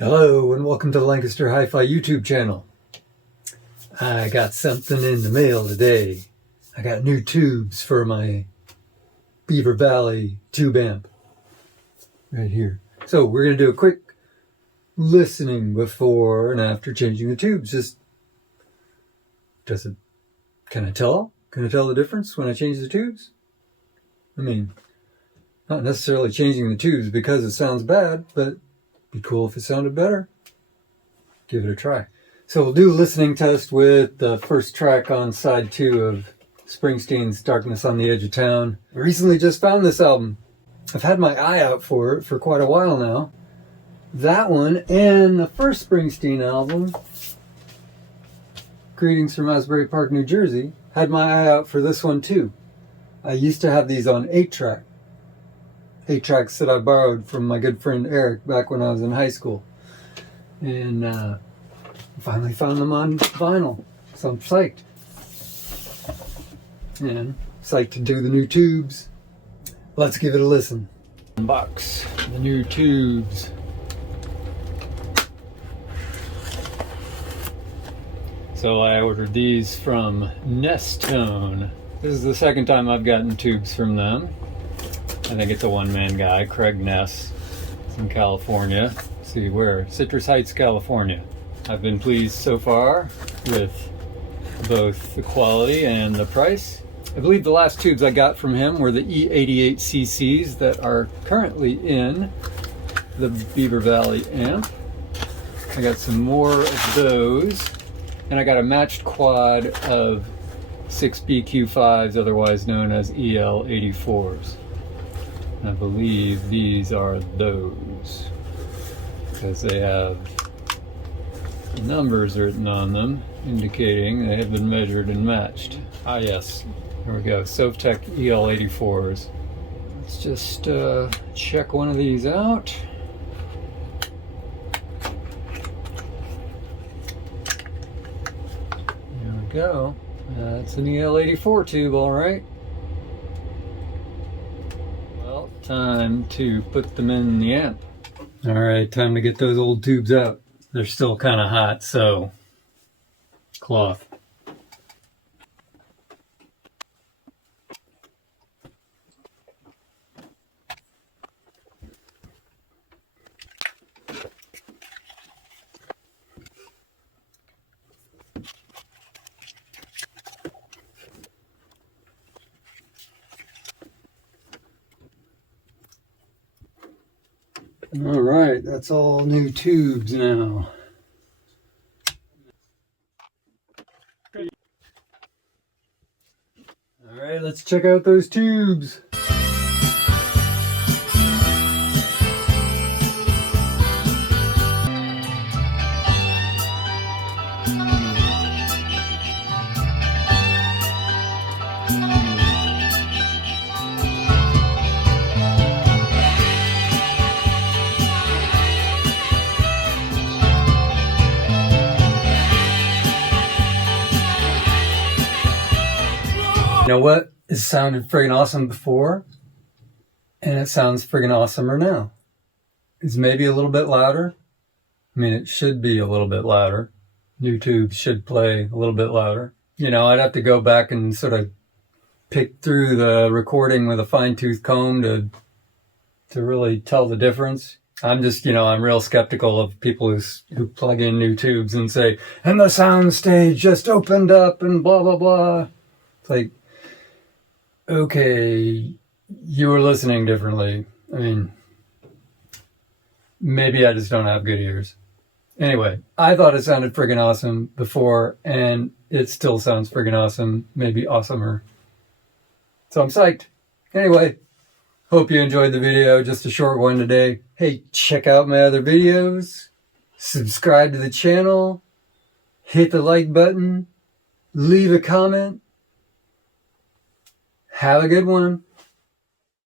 Hello and welcome to the Lancaster Hi-Fi YouTube channel. I got something in the mail today. I got new tubes for my Beaver Valley tube amp right here. So we're going to do a quick listening before and after changing the tubes. Can I tell the difference when I change the tubes? I mean, not necessarily changing the tubes because it sounds bad, but be cool if it sounded better. Give it a try. So we'll do a listening test with the first track on side 2 of Springsteen's Darkness on the Edge of Town. I recently just found this album. I've had my eye out for it for quite a while now. That one and the first Springsteen album, Greetings from Asbury Park, New Jersey, had my eye out for this one too. I used to have these on 8-track. 8 tracks that I borrowed from my good friend Eric back when I was in high school. And finally found them on vinyl. So I'm psyched. And psyched to do the new tubes. Let's give it a listen. Unbox the new tubes. So I ordered these from Nestone. This is the second time I've gotten tubes from them. I think it's a one-man guy, Craig Ness. It's in California. Let's see where? Citrus Heights, California. I've been pleased so far with both the quality and the price. I believe the last tubes I got from him were the EL84's that are currently in the Beaver Valley amp. I got some more of those. And I got a matched quad of 6BQ5s, otherwise known as EL84's. I believe these are those, because they have numbers written on them indicating they have been measured and matched. Ah yes, here we go, Sovteks EL84's. Let's just check one of these out. There we go. That's an EL84 tube, all right. Well, time to put them in the amp. All right, time to get those old tubes out. They're still kind of hot, so cloth. All right, that's all new tubes now. All right, let's check out those tubes. You know what? It sounded friggin' awesome before, and it sounds friggin' awesomer now. It's maybe a little bit louder. I mean, it should be a little bit louder. New tubes should play a little bit louder. You know, I'd have to go back and sort of pick through the recording with a fine-tooth comb to really tell the difference. I'm just, I'm real skeptical of people who plug in new tubes and say, and the sound stage just opened up and blah, blah, blah. It's like, okay, you were listening differently. I mean, maybe I just don't have good ears. Anyway, I thought it sounded friggin' awesome before, and it still sounds friggin' awesome, maybe awesomer. So I'm psyched. Anyway, hope you enjoyed the video, just a short one today. Hey, check out my other videos, subscribe to the channel, hit the like button, leave a comment. Have a good one.